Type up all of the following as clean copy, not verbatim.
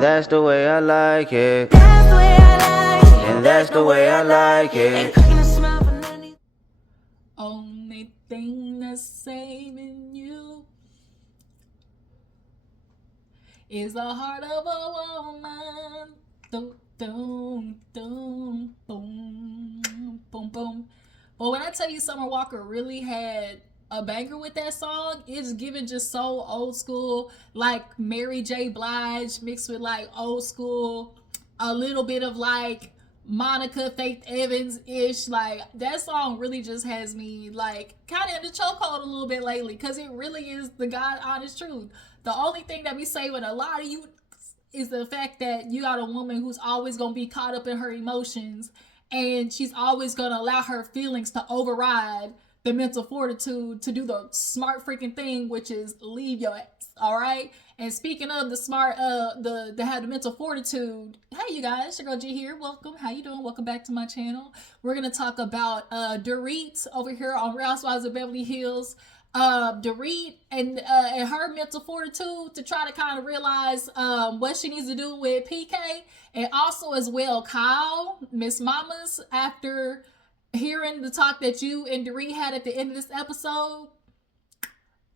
And that's the way I like it. That's the way I like it. And that's the way I like it. Only thing that's saving you is the heart of a woman. Dum, dum, dum, boom, boom, boom. But when I tell you Summer Walker really had a banger with that song, it's given just so old school, like Mary J. Blige mixed with like old school, a little bit of like Monica Faith Evans-ish. Like that song really just has me like kind of in the chokehold a little bit lately, because it really is the God honest truth. The only thing that we say with a lot of you is the fact that you got a woman who's always going to be caught up in her emotions, and she's always going to allow her feelings to override the mental fortitude to do the smart freaking thing, which is leave your ass. All right. And speaking of the smart, the have the mental fortitude. Hey, you guys, your girl G here. Welcome. How you doing? Welcome back to my channel. We're gonna talk about Dorit over here on Housewives of Beverly Hills. Dorit and her mental fortitude to try to kind of realize what she needs to do with PK, and also as well Kyle, Miss Mamas, after hearing the talk that you and Dorit had at the end of this episode,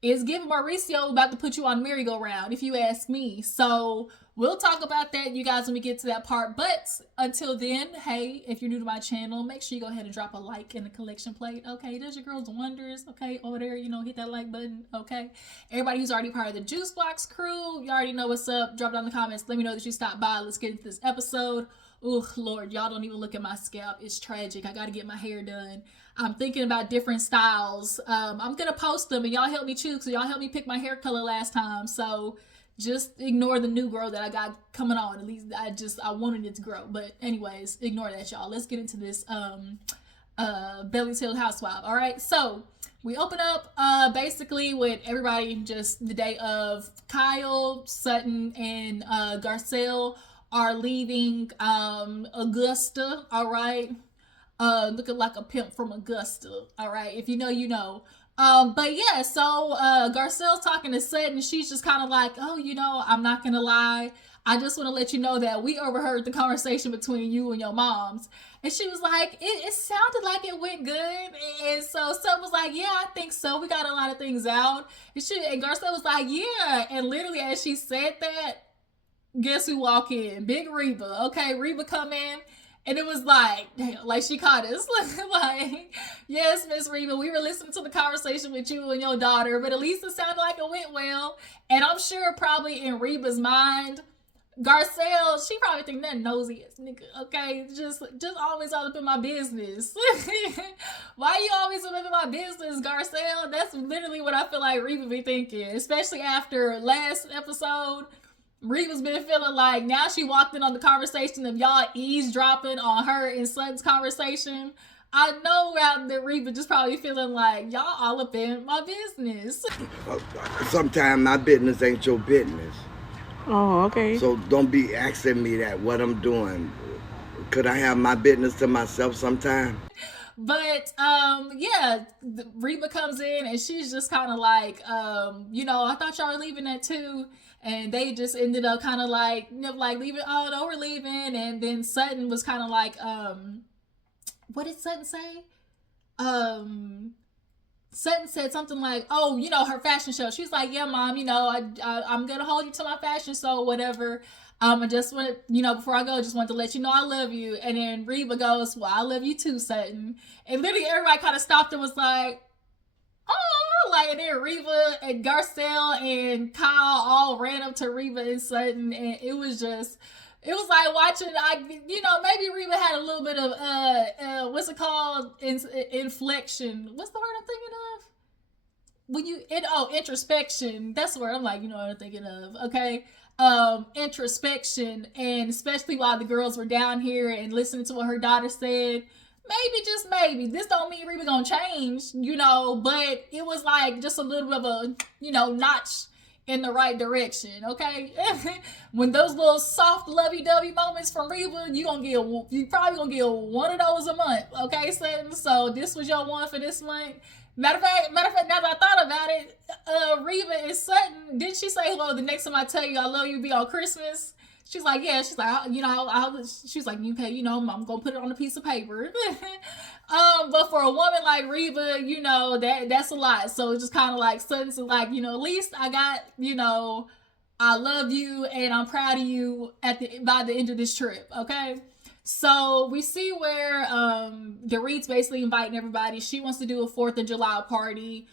is giving Mauricio about to put you on merry-go-round, if you ask me. So we'll talk about that, you guys, when we get to that part. But until then, hey, if you're new to my channel, make sure you go ahead and drop a like in the collection plate. Okay, does your girls wonders? Okay, over there, you know, hit that like button. Okay, everybody who's already part of the Juice Box crew, you already know what's up. Drop down in the comments. Let me know that you stopped by. Let's get into this episode. Oh Lord, y'all don't even look at my scalp. It's tragic. I gotta get my hair done. I'm thinking about different styles. I'm gonna post them, and y'all help me choose. So y'all helped me pick my hair color last time. So just ignore the new grow that I got coming on. At least I wanted it to grow. But anyways, ignore that, y'all. Let's get into this Beverly Hills Housewife. All right. So we open up basically with everybody just the day of. Kyle, Sutton, and Garcelle are leaving Augusta. All right. Looking like a pimp from Augusta. All right. If you know, you know. But yeah, so Garcelle's talking to Sutton. She's just kind of like, oh, you know, I'm not gonna lie, I just want to let you know that we overheard the conversation between you and your moms. And she was like, it sounded like it went good. And so Sutton was like, yeah, I think so. We got a lot of things out. And Garcelle was like, yeah. And literally as she said that, guess who walk in? Big Reba. Okay, Reba come in. And it was like she caught us. Like, yes, Miss Reba, we were listening to the conversation with you and your daughter, but at least it sounded like it went well. And I'm sure probably in Reba's mind, Garcelle, she probably think that nosy ass nigga, okay? Just always all up in my business. Why you always up in my business, Garcelle? That's literally what I feel like Reba be thinking, especially after last episode. Reba's been feeling like now she walked in on the conversation of y'all eavesdropping on her and Sutton's conversation. I know that Reba just probably feeling like y'all all up in my business. Sometimes my business ain't your business. Oh, okay. So don't be asking me that, what I'm doing. Could I have my business to myself sometime? But yeah, Reba comes in and she's just kind of like, you know, I thought y'all were leaving that too. And they just ended up kind of like, you know, like leaving. Oh no, we're leaving. And then Sutton was kind of like, what did Sutton say? Sutton said something like, oh, you know, her fashion show. She's like, yeah, mom, you know, I'm gonna hold you to my fashion show, whatever. I just want to, you know, before I go, just want to let you know I love you. And then Reba goes, well, I love you too, Sutton. And literally everybody kind of stopped and was like, oh, like, and then Reba and Garcelle and Kyle all ran up to Reba and Sutton, and it was like watching, you know, maybe Reba had a little bit of, what's it called? Inflection. What's the word I'm thinking of? Introspection. That's the word. I'm like, you know what I'm thinking of. Okay. Introspection, and especially while the girls were down here and listening to what her daughter said, maybe, just maybe, this don't mean Reba gonna change, you know, but it was like just a little bit of a, you know, notch in the right direction, okay? When those little soft lovey-dovey moments from Reba, you probably gonna get one of those a month, okay, Sutton? So this was your one for this month. Matter of fact, now that I thought about it, Reba and Sutton, didn't she say, well, the next time I tell you I love you be on Christmas? She's like, yeah. She's like, you know, she's like, okay, you know, I'm gonna put it on a piece of paper. But for a woman like Reba, you know, that's a lot. So it's just kind of like, Sutton's like, you know, at least I got, you know, I love you and I'm proud of you by the end of this trip. Okay. So we see where Dorit's basically inviting everybody. She wants to do a 4th of July party.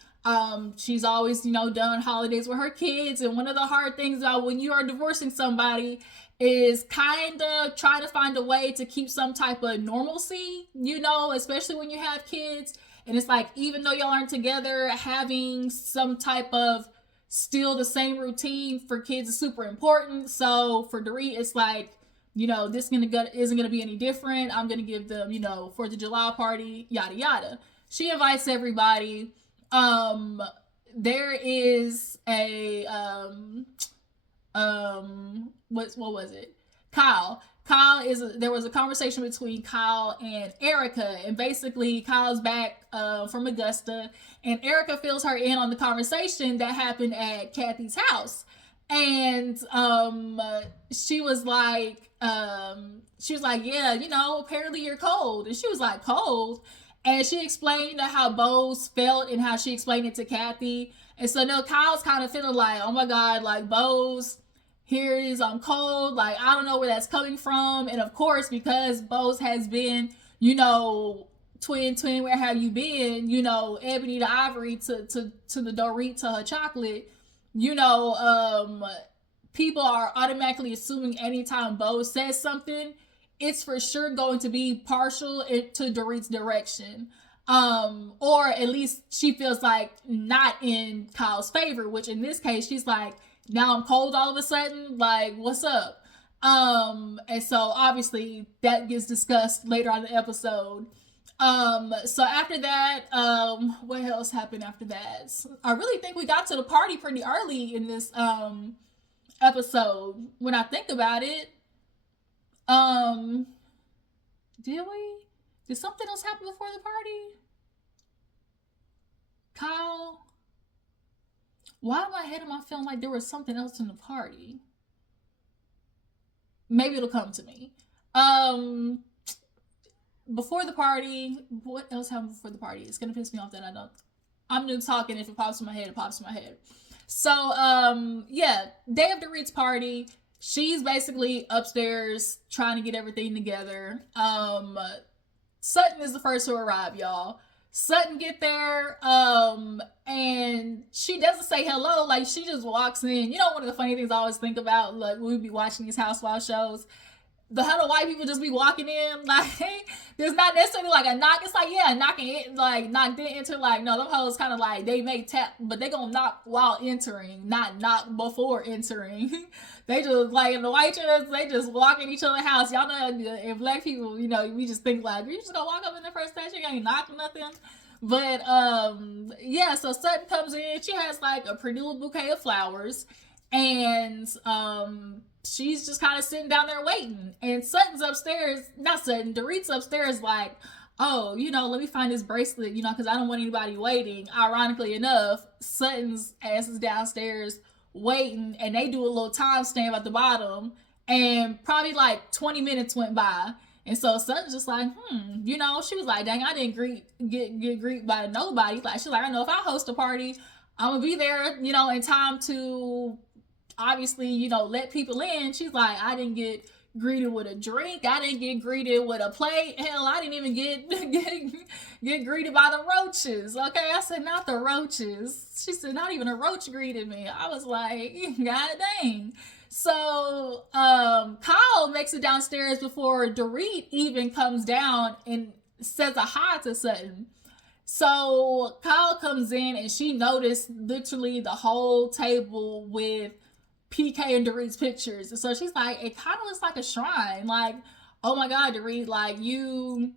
She's always, you know, done holidays with her kids. And one of the hard things about when you are divorcing somebody is kind of trying to find a way to keep some type of normalcy, you know, especially when you have kids. And it's like, even though y'all aren't together, having some type of still the same routine for kids is super important. So for Dorit, it's like, you know, this isn't gonna be any different. I'm gonna give them, you know, 4th of July party, yada yada. She invites everybody. There is a what was it? Kyle. There was a conversation between Kyle and Erica, and basically Kyle's back from Augusta, and Erica fills her in on the conversation that happened at Kathy's house. And she was like, yeah, you know, apparently you're cold. And she was like, cold? And she explained how Boz felt and how she explained it to Kathy. And so now Kyle's kind of feeling like, oh my God, like, Boz, here it is, I'm cold. Like, I don't know where that's coming from. And of course, because Boz has been, you know, twin, where have you been? You know, ebony to ivory to the Dorit to her chocolate. You know, people are automatically assuming anytime Boz says something, it's for sure going to be partial to Dorit's direction. Or at least she feels like not in Kyle's favor, which in this case, she's like, now I'm cold all of a sudden, like, what's up? And so obviously that gets discussed later on in the episode. So after that, what else happened after that? I really think we got to the party pretty early in this, episode, when I think about it. Did we? Did something else happen before the party? Kyle? Why in my head am I feeling like there was something else in the party? Maybe it'll come to me. Before the party, what else happened before the party? It's gonna piss me off that I'm new talking. If it pops in my head, it pops in my head. So, yeah, day of Dorit's party. She's basically upstairs trying to get everything together. Sutton is the first to arrive, y'all. Sutton get there, and she doesn't say hello. Like, she just walks in. You know, one of the funny things I always think about, like, when we be watching these Housewives shows, the hell of white people just be walking in, like, there's not necessarily like a knock. It's like, yeah, knocking it, like, knock, then enter. Like, no, them hoes kind of like, they may tap, but they gonna knock while entering, not knock before entering. They just, like, in the white church, they just walk in each other's house. Y'all know, in black people, you know, we just think like, you just gonna walk up in the first station, you ain't knock nothing. But, yeah, so Sutton comes in, she has like a pretty little bouquet of flowers, and, she's just kind of sitting down there waiting. And Sutton's upstairs, not Sutton, Dorit's upstairs like, oh, you know, let me find this bracelet, you know, because I don't want anybody waiting. Ironically enough, Sutton's ass is downstairs waiting, and they do a little timestamp at the bottom, and probably like 20 minutes went by. And so Sutton's just like, you know, she was like, dang, I didn't get greeted by nobody. Like, she's like, I know if I host a party, I'm gonna be there, you know, in time to obviously, you know, let people in. She's like, I didn't get greeted with a drink. I didn't get greeted with a plate. Hell, I didn't even get greeted by the roaches. Okay, I said, not the roaches. She said, not even a roach greeted me. I was like, God dang. So Kyle makes it downstairs before Dorit even comes down and says a hi to Sutton. So Kyle comes in, and she noticed literally the whole table with PK and Dorit's pictures. And so she's like, it kind of looks like a shrine. Like, oh my God, Dorit, like, you...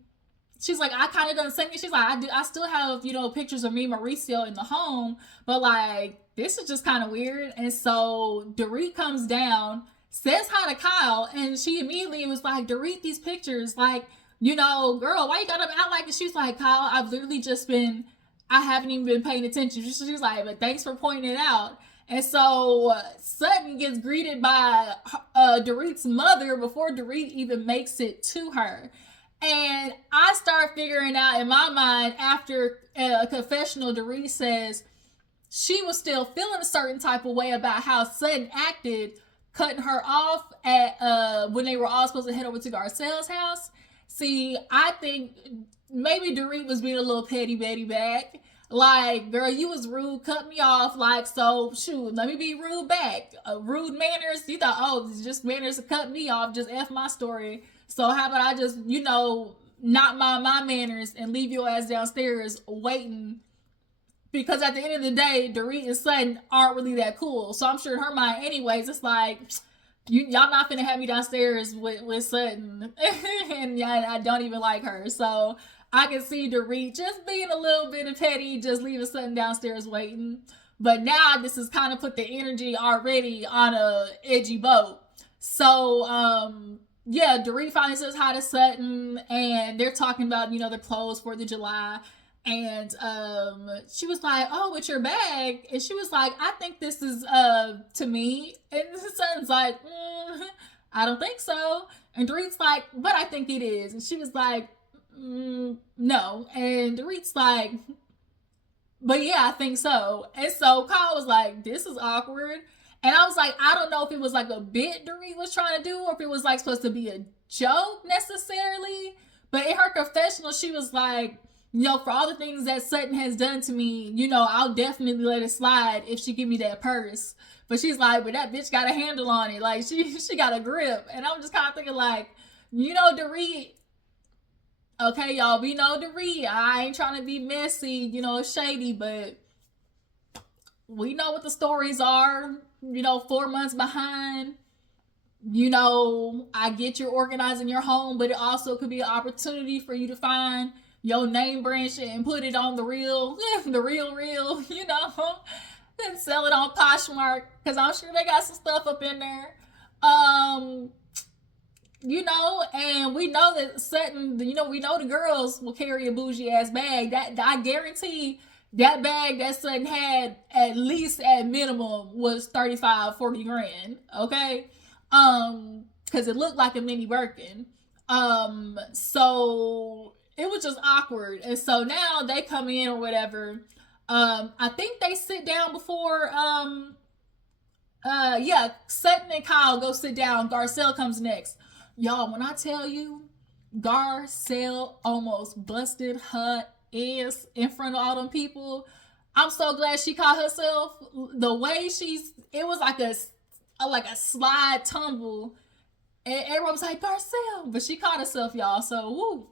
She's like, I kind of done the same thing. She's like, I still have, you know, pictures of me and Mauricio in the home, but like, this is just kind of weird. And so Dorit comes down, says hi to Kyle, and she immediately was like, Dorit, these pictures, like, you know, girl, why you got them out like this? She's like, Kyle, I've literally just been, I haven't even been paying attention. She's like, but thanks for pointing it out. And so Sutton gets greeted by Dorit's mother before Dorit even makes it to her. And I start figuring out in my mind after a confessional, Dorit says she was still feeling a certain type of way about how Sutton acted, cutting her off at when they were all supposed to head over to Garcelle's house. See, I think maybe Dorit was being a little petty Betty back. Like, girl, you was rude, cut me off. Like, so, shoot, let me be rude back. Rude manners, you thought, oh, it's just manners to cut me off, just F my story. So how about I just, not mind my manners and leave your ass downstairs waiting? Because at the end of the day, Dorit and Sutton aren't really that cool. So I'm sure in her mind anyways, it's like, y'all not finna have me downstairs with Sutton. And yeah, I don't even like her. So I can see Dorit just being a little bit of petty, just leaving Sutton downstairs waiting. But now this has kind of put the energy already on a edgy boat. So, yeah, Dorit finally says hi to Sutton, and they're talking about, the clothes for the July. And she was like, oh, with your bag. And she was like, I think this is to me. And Sutton's like, I don't think so. And Dorit's like, but I think it is. And she was like, no. And Dorit's like, but yeah, I think so. And so Kyle was like, this is awkward. And I was like, I don't know if it was like a bit Dorit was trying to do, or if it was like supposed to be a joke necessarily. But in her confessional, she was like, for all the things that Sutton has done to me, I'll definitely let it slide if she give me that purse. But she's like, but that bitch got a handle on it. Like, she got a grip. And I'm just kind of thinking like, Dorit, okay, y'all, we know Dorit. I ain't trying to be messy, shady, but we know what the stories are, 4 months behind. I get you're organizing your home, but it also could be an opportunity for you to find your name branch and put it on the real, and sell it on Poshmark, because I'm sure they got some stuff up in there. And we know that Sutton, we know the girls will carry a bougie ass bag. That I guarantee that bag that Sutton had, at least at minimum, was 35, 40 grand. Okay. Cause it looked like a mini Birkin. So it was just awkward. And so now they come in or whatever. I think they sit down before, Sutton and Kyle go sit down. Garcelle comes next. Y'all, when I tell you, Garcelle almost busted her ass in front of all them people. I'm so glad she caught herself. The way it was like a slide tumble. And everyone was like, Garcelle. But she caught herself, y'all. So, woo.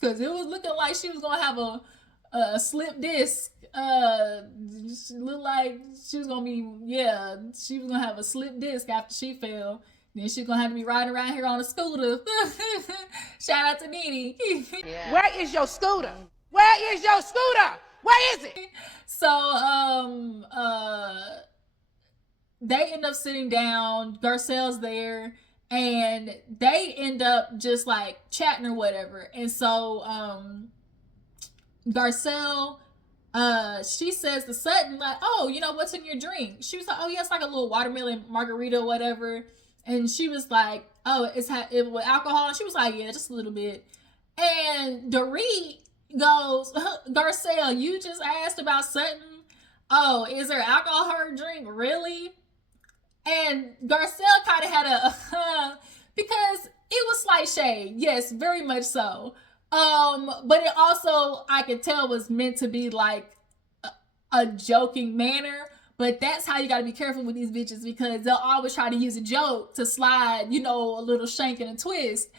Because it was looking like she was going to have a slip disc. She looked like she was going to have a slip disc after she fell. Then she's going to have to be riding around here on a scooter. Shout out to Nene. Yeah. Where is your scooter? Where is your scooter? Where is it? So, they end up sitting down. Garcelle's there. And they end up just like chatting or whatever. And so Garcelle, she says to Sutton, like, oh, what's in your drink? She was like, oh, yeah, it's like a little watermelon margarita or whatever. And she was like, oh, it with alcohol? And she was like, yeah, just a little bit. And Dorit goes, Garcelle, you just asked about Sutton? Oh, is there alcohol in her drink? Really? And Garcelle kind of had because it was slight shade. Yes, very much so. But it also, I could tell, was meant to be like a joking manner. But that's how you got to be careful with these bitches, because they'll always try to use a joke to slide, a little shank and a twist.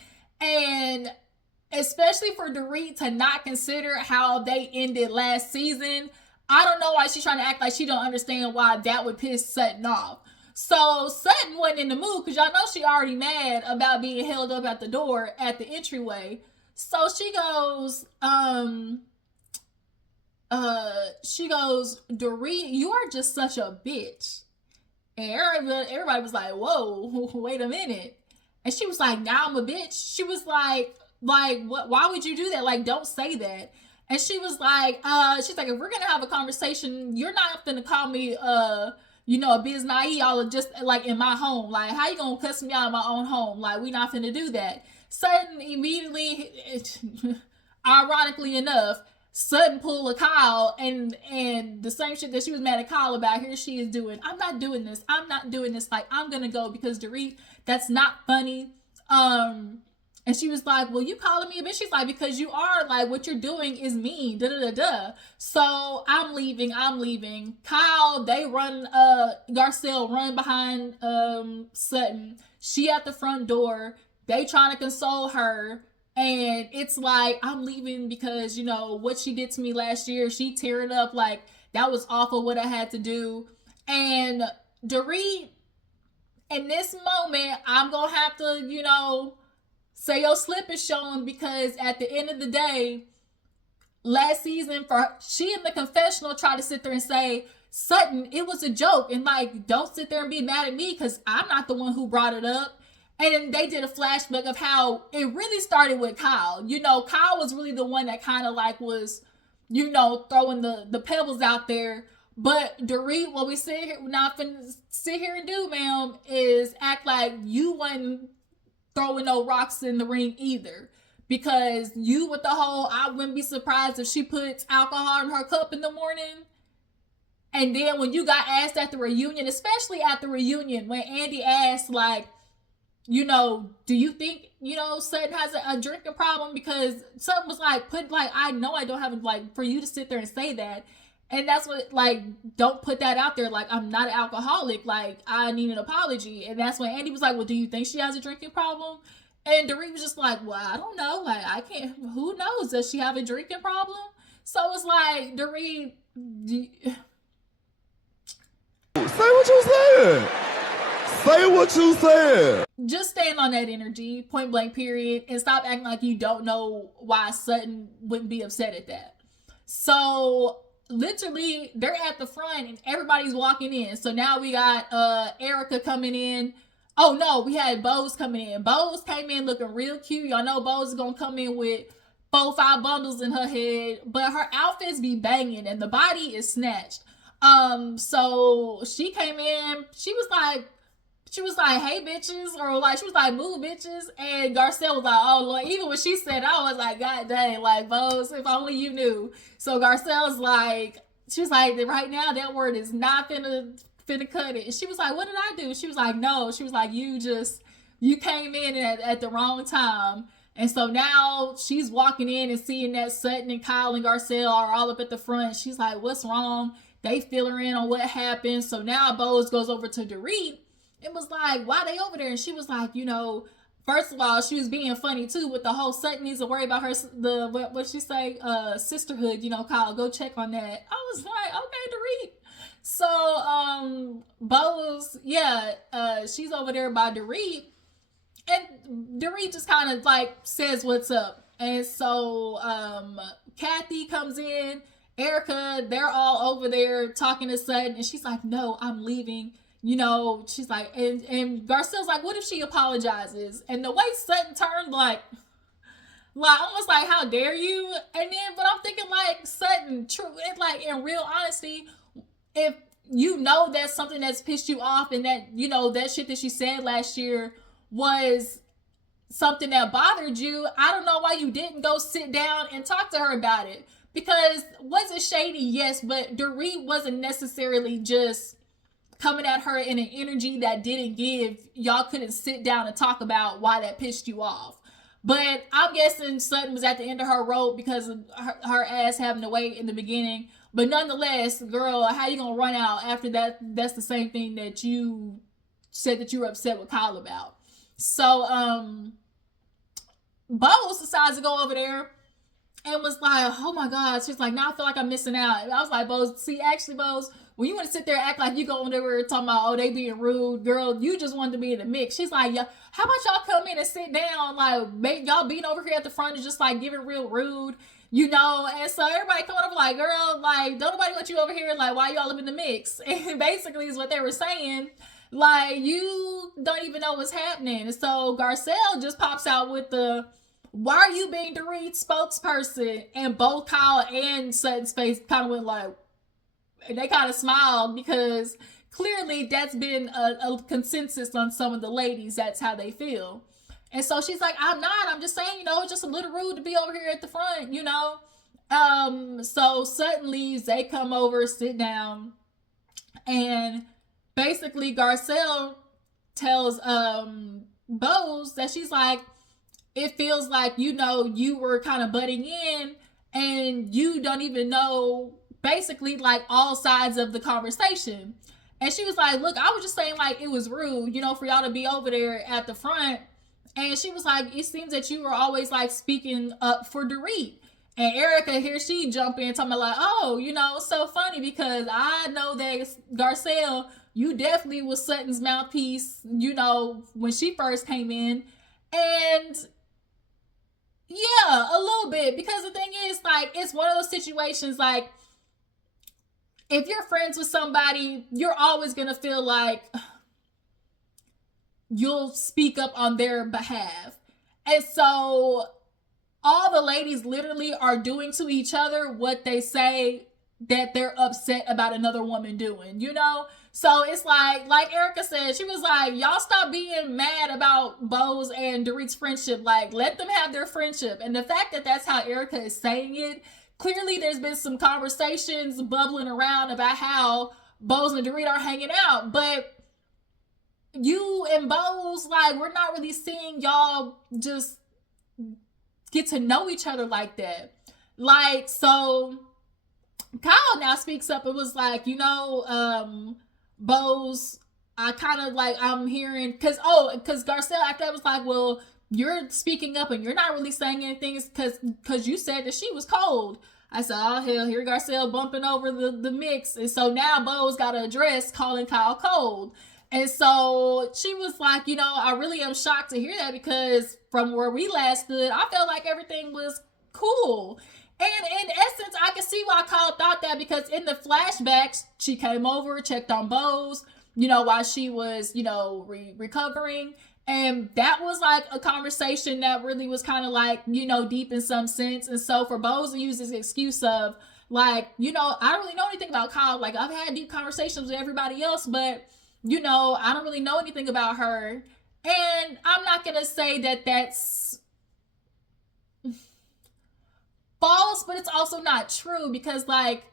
And especially for Dorit to not consider how they ended last season, I don't know why she's trying to act like she don't understand why that would piss Sutton off. So Sutton wasn't in the mood, because y'all know she already mad about being held up at the door at the entryway. So she goes, Dorit, you are just such a bitch. And everybody was like, whoa, wait a minute. And she was like, now I'm a bitch. She was like, what? Why would you do that? Like, don't say that. And she was like, she's like, if we're gonna have a conversation, you're not gonna call me a biz naive, all just like in my home. Like, how you gonna cuss me out in my own home? Like, we not finna do that. Sutton immediately, ironically enough, Sutton pulled a Kyle, and the same shit that she was mad at Kyle about, here she is doing. I'm not doing this. I'm not doing this. Like, I'm gonna go because Dorit, that's not funny. And she was like, well, you calling me a bitch? She's like, because you are, like, what you're doing is mean, da-da-da-da. So I'm leaving. Kyle, they run, Garcelle run behind Sutton. She at the front door. They trying to console her. And it's like, I'm leaving because, you know, what she did to me last year, she tearing up, like, that was awful what I had to do. And Dorit, in this moment, I'm going to have to, you know, say your slip is showing, because at the end of the day, last season, she in the confessional tried to sit there and say, Sutton, it was a joke, and like, don't sit there and be mad at me because I'm not the one who brought it up. And then they did a flashback of how it really started with Kyle. You know, Kyle was really the one that kind of like was, you know, throwing the pebbles out there. But Dorit, what we sit here, not finna sit here and do, ma'am, is act like you wasn't throwing no rocks in the ring either. Because you with the whole, I wouldn't be surprised if she puts alcohol in her cup in the morning. And then when you got asked at the reunion, especially at the reunion, when Andy asked, like, you know, do you think, you know, Sutton has a drinking problem? Because Sutton was like, I know I don't have it, like, for you to sit there and say that. And that's what, like, don't put that out there. Like, I'm not an alcoholic. Like, I need an apology. And that's when Andy was like, well, do you think she has a drinking problem? And Dorit was just like, well, I don't know. Like, I can't, who knows? Does she have a drinking problem? So it's like, Dorit, say what you said. Say what you said. Just stand on that energy, point blank, period, and stop acting like you don't know why Sutton wouldn't be upset at that. So literally, they're at the front and everybody's walking in. So now we got Erica coming in. Oh no, we had Boz coming in. Boz came in looking real cute. Y'all know Boz is gonna come in with 4-5 bundles in her head, but her outfits be banging and the body is snatched. So she came in. She was like, hey, bitches, or like, she was like, move, bitches. And Garcelle was like, oh, Lord. Even when she said, I was like, God dang, like, Boz, if only you knew. So Garcelle's like, she was like, right now, that word is not finna cut it. And she was like, what did I do? She was like, no. She was like, you came in at the wrong time. And so now she's walking in and seeing that Sutton and Kyle and Garcelle are all up at the front. She's like, what's wrong? They fill her in on what happened. So now Boz goes over to Dorit. It was like, why they over there? And she was like, you know, first of all, she was being funny too with the whole Sutton needs to worry about her, what she say, sisterhood, you know, Kyle, go check on that. I was like, okay, Dorit. So, Boz, she's over there by Dorit, and Dorit just kind of like says what's up. And so, Kathy comes in, Erica, they're all over there talking to Sutton, and she's like, no, I'm leaving. You know, she's like, and Garcelle's like, what if she apologizes? And the way Sutton turned, like almost like, how dare you? And then, but I'm thinking, like, Sutton, true, it's like, in real honesty, if you know that's something that's pissed you off, and that, you know, that shit that she said last year was something that bothered you, I don't know why you didn't go sit down and talk to her about it. Because was it shady? Yes, but Dorit wasn't necessarily just coming at her in an energy that didn't give. Y'all couldn't sit down and talk about why that pissed you off. But I'm guessing Sutton was at the end of her rope because of her ass having to wait in the beginning. But nonetheless, girl, how you gonna run out after that? That's the same thing that you said that you were upset with Kyle about. So, Boz decides to go over there and was like, oh my God. She's like, now I feel like I'm missing out. And I was like, Boz, see, actually, Boz, when you want to sit there and act like you going over talking about, oh, they being rude, girl, you just wanted to be in the mix. She's like, yeah, how about y'all come in and sit down? Like, make y'all being over here at the front and just like giving real rude, you know? And so everybody coming up like, girl, like, don't nobody want you over here. Like, why y'all up in the mix? And basically is what they were saying. Like, you don't even know what's happening. And so Garcelle just pops out with the, why are you being Dorit's spokesperson? And both Kyle and Sutton's face kind of went like, and they kind of smiled because clearly that's been a consensus on some of the ladies. That's how they feel. And so she's like, I'm not. I'm just saying, it's just a little rude to be over here at the front, So Sutton leaves. They come over, sit down. And basically Garcelle tells Boz that she's like, it feels like, you were kind of butting in and you don't even know basically like all sides of the conversation. And she was like, look, I was just saying like it was rude, for y'all to be over there at the front. And she was like, it seems that you were always like speaking up for Dorit. And Erica here, she jump in talking about like, oh, it's so funny because I know that Garcelle, you definitely was Sutton's mouthpiece, when she first came in. And yeah, a little bit, because the thing is like, it's one of those situations like, if you're friends with somebody, you're always going to feel like you'll speak up on their behalf. And so all the ladies literally are doing to each other what they say that they're upset about another woman doing, So it's like Erica said, she was like, y'all stop being mad about Boz and Dorit's friendship. Like, let them have their friendship. And the fact that that's how Erica is saying it, clearly there's been some conversations bubbling around about how Boz and Dorit are hanging out. But you and Boz, like, we're not really seeing y'all just get to know each other like that. Like, so Kyle now speaks up and was like, Boz, I kind of like, I'm hearing, because Garcelle after that was like, well, you're speaking up and you're not really saying anything because you said that she was cold. I said, oh hell, here Garcelle bumping over the mix. And so now Boz got to address calling Kyle cold. And so she was like, I really am shocked to hear that because from where we last stood, I felt like everything was cool. And in essence, I can see why Kyle thought that because in the flashbacks, she came over, checked on Boz, while she was, recovering. And that was like a conversation that really was kind of like, deep in some sense. And so for Boz to use this excuse of like, I don't really know anything about Kyle. Like I've had deep conversations with everybody else, but I don't really know anything about her. And I'm not going to say that that's false, but it's also not true because like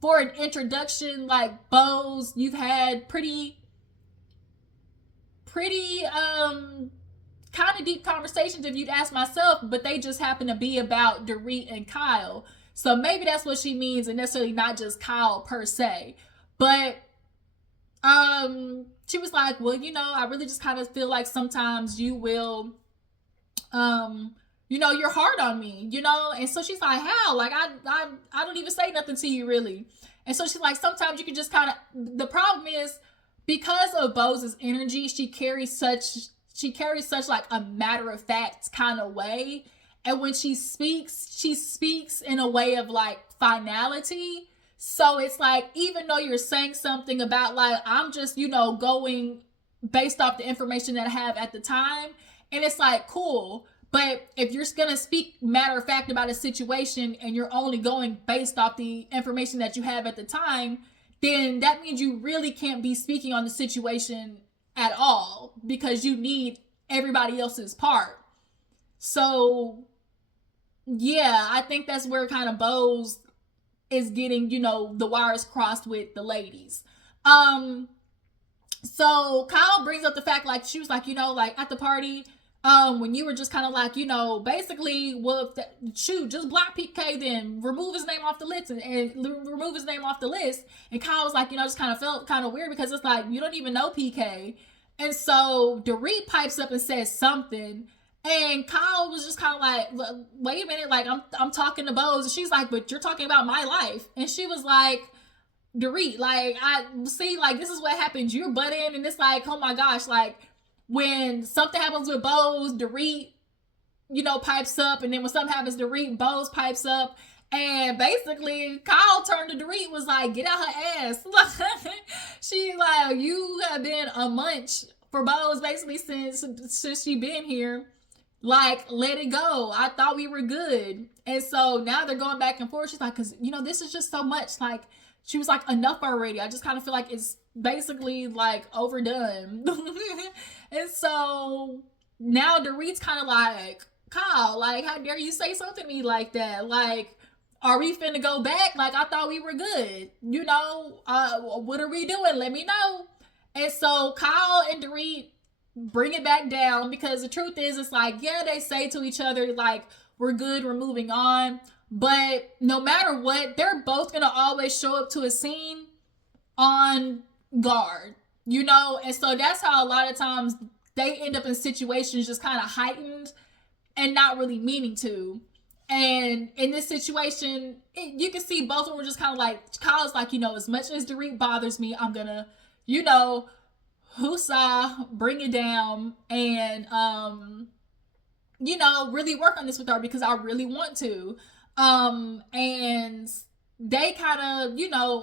for an introduction, like Boz, you've had pretty kind of deep conversations if you'd ask myself, but they just happen to be about Dorit and Kyle. So maybe that's what she means and necessarily not just Kyle per se. But she was like, well, I really just kind of feel like sometimes you will, you're hard on me, And so she's like, how? Like, I don't even say nothing to you really. And so she's like, sometimes you can just kind of, the problem is because of Boz's energy, she carries such like a matter of fact kind of way. And when she speaks in a way of like finality. So it's like, even though you're saying something about like, I'm just, going based off the information that I have at the time. And it's like, cool. But if you're going to speak matter of fact about a situation and you're only going based off the information that you have at the time, then that means you really can't be speaking on the situation at all because you need everybody else's part. So yeah, I think that's where kind of Boz is getting, the wires crossed with the ladies. So Kyle brings up the fact, like, she was like, like at the party, when you were just kind of like, basically, well, just block PK, then remove his name off the list and remove his name off the list. And Kyle was like, just kind of felt kind of weird because it's like, you don't even know PK. And so Dorit pipes up and says something. And Kyle was just kind of like, wait a minute, like, I'm talking to Boz. And she's like, but you're talking about my life. And she was like, Dorit, like, I see, like, this is what happens. You're butt in, and it's like, oh my gosh, like, when something happens with Boz, Dorit, pipes up. And then when something happens to Dorit, Boz pipes up. And basically, Kyle turned to Dorit, was like, get out her ass. She like, you have been a munch for Boz basically since she been here. Like, let it go. I thought we were good. And so now they're going back and forth. She's like, because, this is just so much. Like, she was like, enough already. I just kind of feel like it's basically like overdone. And so now Dorit's kind of like, Kyle, like, how dare you say something to me like that? Like, are we finna go back? Like, I thought we were good. What are we doing? Let me know. And so Kyle and Dorit bring it back down, because the truth is, it's like, yeah, they say to each other, like, we're good, we're moving on. But no matter what, they're both gonna always show up to a scene on guard, And so that's how a lot of times they end up in situations just kind of heightened and not really meaning to. And in this situation, you can see both of them were just kind of like, Kyle's like, as much as Dorit bothers me, I'm gonna, Husa, bring it down, and really work on this with her, because I really want to. And they kind of,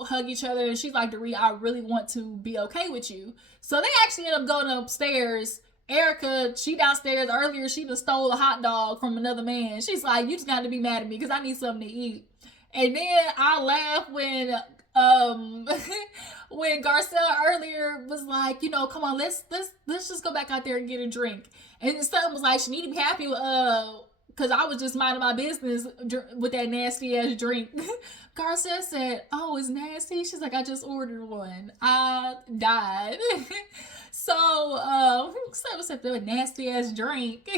hug each other, and she's like, Dorit, I really want to be okay with you. So they actually end up going upstairs. Erica, she downstairs earlier, she just stole a hot dog from another man. She's like, you just got to be mad at me because I need something to eat. And then I laughed when when Garcelle earlier was like, come on, let's just go back out there and get a drink. And Sutton was like, she need to be happy with because I was just minding my business with that nasty ass drink. Garcelle said, oh, it's nasty? She's like, I just ordered one. I died. So, Sutton said, a nasty ass drink.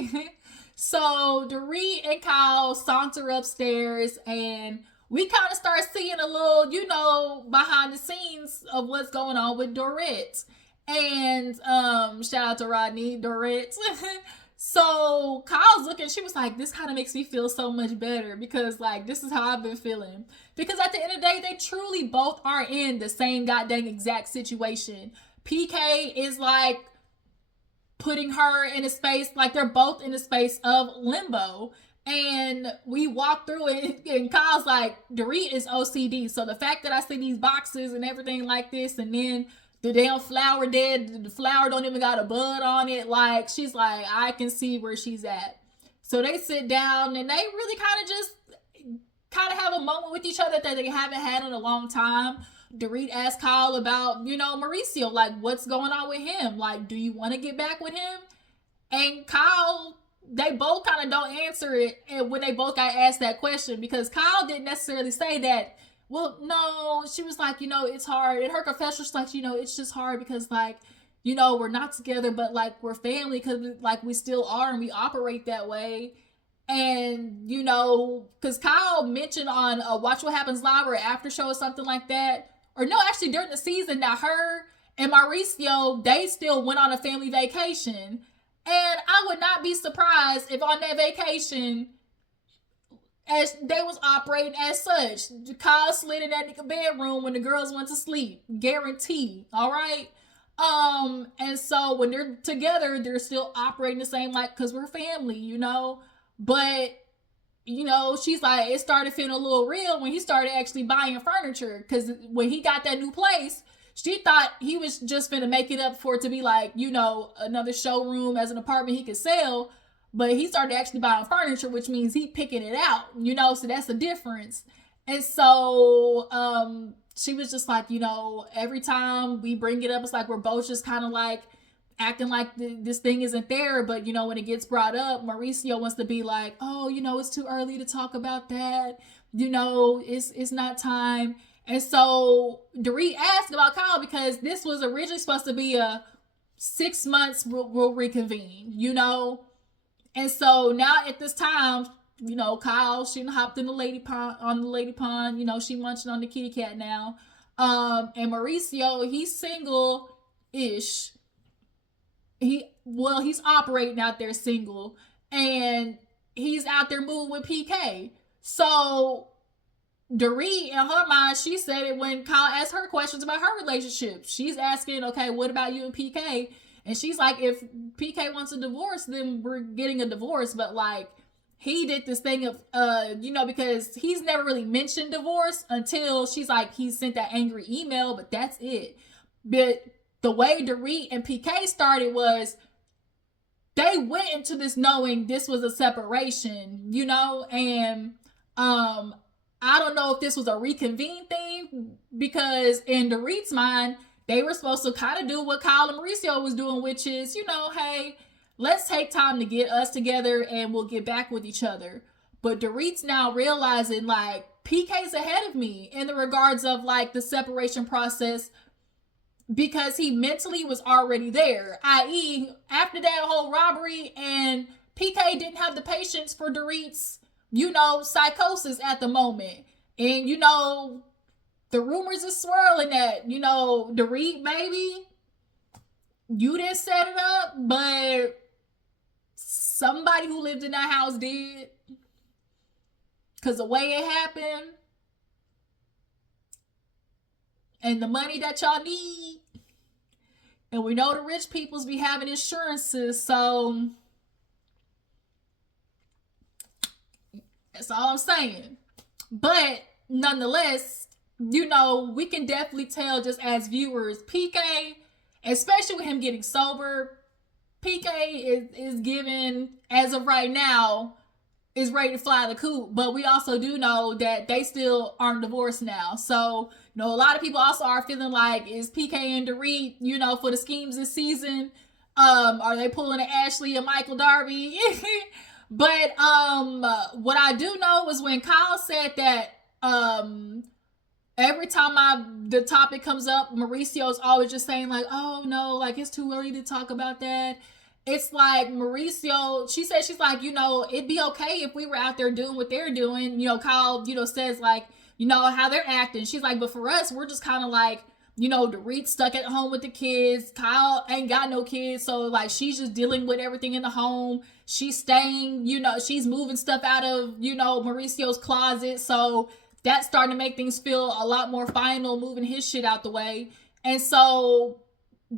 So, Dorit and Kyle saunter upstairs, and we kind of start seeing a little, behind the scenes of what's going on with Dorit. And shout out to Rodney, Dorit. So Kyle's looking, she was like, this kind of makes me feel so much better, because like, this is how I've been feeling. Because at the end of the day, they truly both are in the same goddamn exact situation. PK is like putting her in a space, like they're both in a space of limbo. And we walk through it, and Kyle's like, Dorit is OCD. So the fact that I see these boxes and everything like this, and then the damn flower dead, the flower don't even got a bud on it, like, she's like, I can see where she's at. So they sit down, and they really kind of have a moment with each other that they haven't had in a long time. Dorit asked Kyle about, Mauricio, like, what's going on with him? Like, do you want to get back with him? And Kyle, they both kind of don't answer it when they both got asked that question, because Kyle didn't necessarily say that, well, no, she was like, it's hard. And her confession was like, it's just hard because, like, we're not together, but, like, we're family, because, like, we still are, and we operate that way. And, because Kyle mentioned on Watch What Happens Live or After Show or something like that, or no, actually during the season, that her and Mauricio, they still went on a family vacation. And I would not be surprised if on that vacation, as they was operating as such, Kyle slid in that nigga bedroom when the girls went to sleep. Guarantee. All right. And so when they're together, they're still operating the same, like, because we're family, But, she's like, it started feeling a little real when he started actually buying furniture. Because when he got that new place, she thought he was just finna make it up for it to be like, another showroom as an apartment he could sell. But he started actually buying furniture, which means he picking it out, so that's a difference. And so she was just like, every time we bring it up, it's like we're both just kind of like acting like this thing isn't there. But, when it gets brought up, Mauricio wants to be like, oh, it's too early to talk about that. It's not time. And so Dorit asked about Kyle, because this was originally supposed to be a 6 months we'll reconvene, And so now at this time, Kyle, she hopped in the lady pond, she munching on the kitty cat now. And Mauricio, he's single-ish. He's operating out there single, and he's out there moving with PK. So Dorit, in her mind, she said it when Kyle asked her questions about her relationship. She's asking, okay, what about you and PK? And she's like, if PK wants a divorce, then we're getting a divorce. But, like, he did this thing of, because he's never really mentioned divorce until she's like, he sent that angry email, but that's it. But the way Dorit and PK started was, they went into this knowing this was a separation, you know, and I don't know if this was a reconvene thing, because in Dorit's mind, they were supposed to kind of do what Kyle and Mauricio was doing, which is, you know, hey, let's take time to get us together and we'll get back with each other. But Dorit's now realizing, like, PK's ahead of me in the regards of, like, the separation process, because he mentally was already there, i.e. after that whole robbery, and PK didn't have the patience for Dorit's, you know, psychosis at the moment. And, you know, the rumors is swirling that, you know, Dorit, maybe you didn't set it up, but somebody who lived in that house did. Because the way it happened, and the money that y'all need, and we know the rich peoples be having insurances, so that's all I'm saying. But nonetheless, you know, we can definitely tell just as viewers, PK, especially with him getting sober, PK is given, as of right now, is ready to fly the coop. But we also do know that they still aren't divorced now. So, you know, a lot of people also are feeling like, is PK and Dorit, you know, for the schemes this season, are they pulling an Ashley and Michael Darby? But what I do know is when Kyle said that every time the topic comes up, Mauricio's always just saying like, oh no, like it's too early to talk about that. It's like Mauricio, she said, she's like, you know, it'd be okay if we were out there doing what they're doing. You know, Kyle, you know, says like, you know, how they're acting. She's like, but for us, we're just kind of like, you know, Dorit stuck at home with the kids. Kyle ain't got no kids. So like, she's just dealing with everything in the home. She's staying, you know, she's moving stuff out of, you know, Mauricio's closet. So that's starting to make things feel a lot more final, moving his shit out the way. And so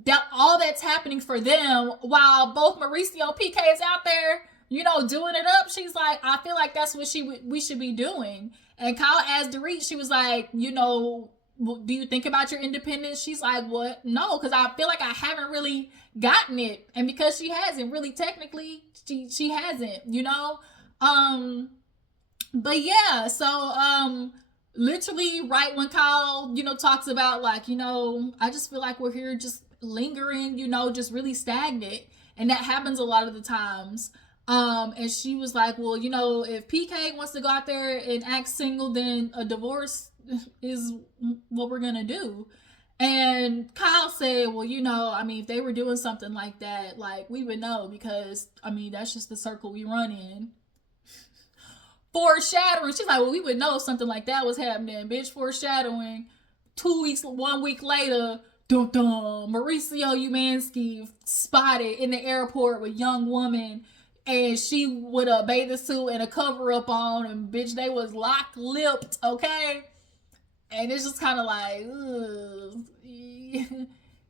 that all that's happening for them while both Mauricio and PK is out there, you know, doing it up. She's like, I feel like that's what we should be doing. And Kyle asked Dorit, she was like, you know, do you think about your independence? She's like, what? No, because I feel like I haven't really gotten it. And because she hasn't really, technically, she hasn't, you know? But yeah, so literally right when Kyle, you know, talks about like, you know, I just feel like we're here just lingering, you know, just really stagnant. And that happens a lot of the times. And she was like, well, you know, if PK wants to go out there and act single, then a divorce is what we're gonna do. And Kyle said, well, you know, I mean, if they were doing something like that, like we would know, because I mean, that's just the circle we run in. Foreshadowing. She's like, well, we would know if something like that was happening, bitch. Foreshadowing. 1 week later, dun dun, Mauricio Umansky spotted in the airport with young woman, and she with a bathing suit and a cover up on, and bitch, they was lock-lipped, okay? And it's just kind of like, ugh.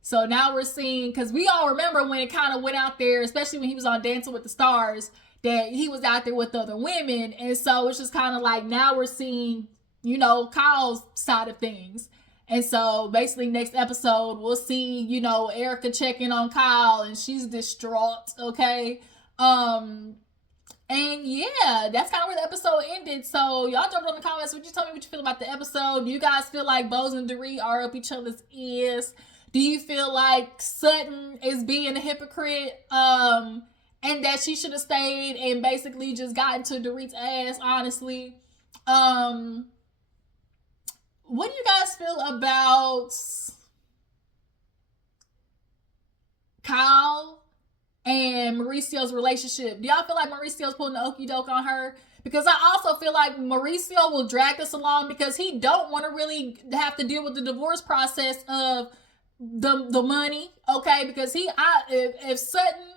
So now we're seeing, because we all remember when it kind of went out there, especially when he was on Dancing with the Stars, that he was out there with other women. And so it's just kind of like, now we're seeing, you know, Kyle's side of things. And so basically next episode, we'll see, you know, Erica checking on Kyle, and she's distraught, okay? And yeah, that's kind of where the episode ended. So y'all jump in the comments. Would you tell me what you feel about the episode? Do you guys feel like Boz and Dorit are up each other's ears? Do you feel like Sutton is being a hypocrite? And that she should have stayed and basically just gotten to Dorit's ass, honestly. What do you guys feel about Kyle and Mauricio's relationship? Do y'all feel like Mauricio's pulling the okie doke on her? Because I also feel like Mauricio will drag us along because he don't want to really have to deal with the divorce process of the money, okay? Because if Sutton,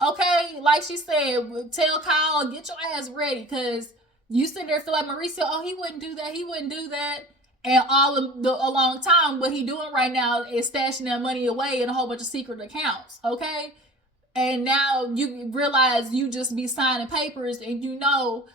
okay, like she said, tell Kyle, get your ass ready, because you sit there feel like Mauricio, oh, he wouldn't do that. And a long time, what he doing right now is stashing that money away in a whole bunch of secret accounts, okay? And now you realize you just be signing papers, and you know,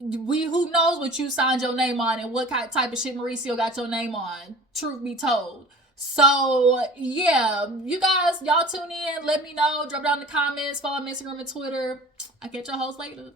who knows what you signed your name on and what type of shit Mauricio got your name on, truth be told. So yeah, you guys, y'all tune in. Let me know. Drop down in the comments. Follow me on Instagram and Twitter. I'll catch y'all hoes later.